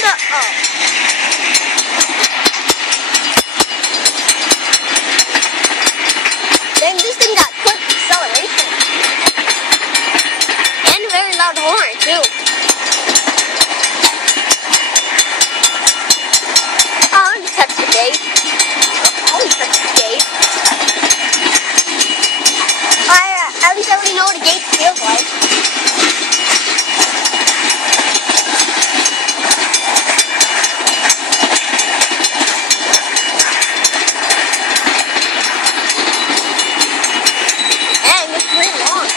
the... Oh. Dang, this thing got quick acceleration. And a very loud horn, too. Oh, let me touch the gate. I'll touch the gate. At least I already know what a gate feels like. Dang, it's pretty long.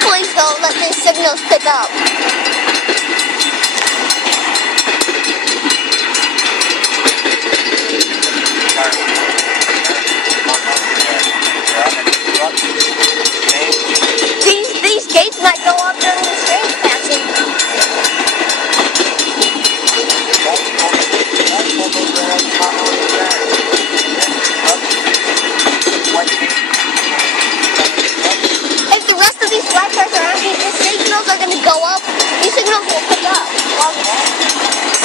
Please don't let these signals pick up. These gates might go up during the train passing. If the rest of these black cars are empty, these signals are going to go up. These signals will pick up.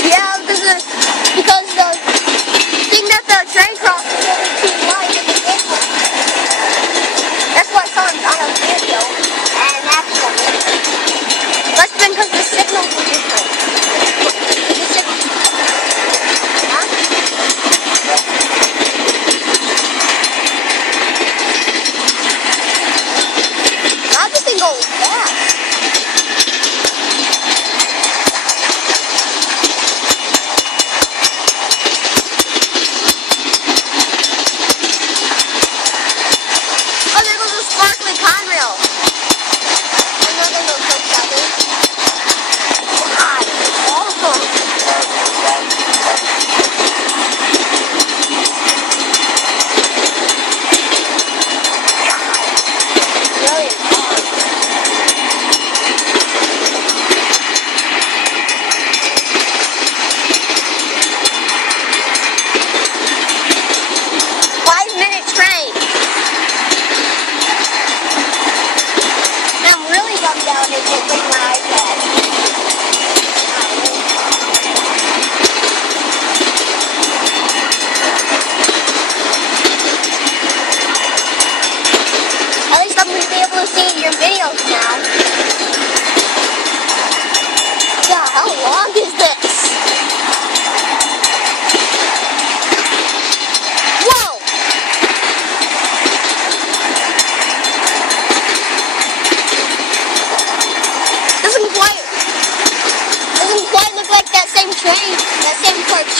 Yeah, because the thing that the train crosses is only too wide in the vehicle. That's what I saw on a video and actual video. Must have been because the signals were different.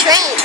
Train.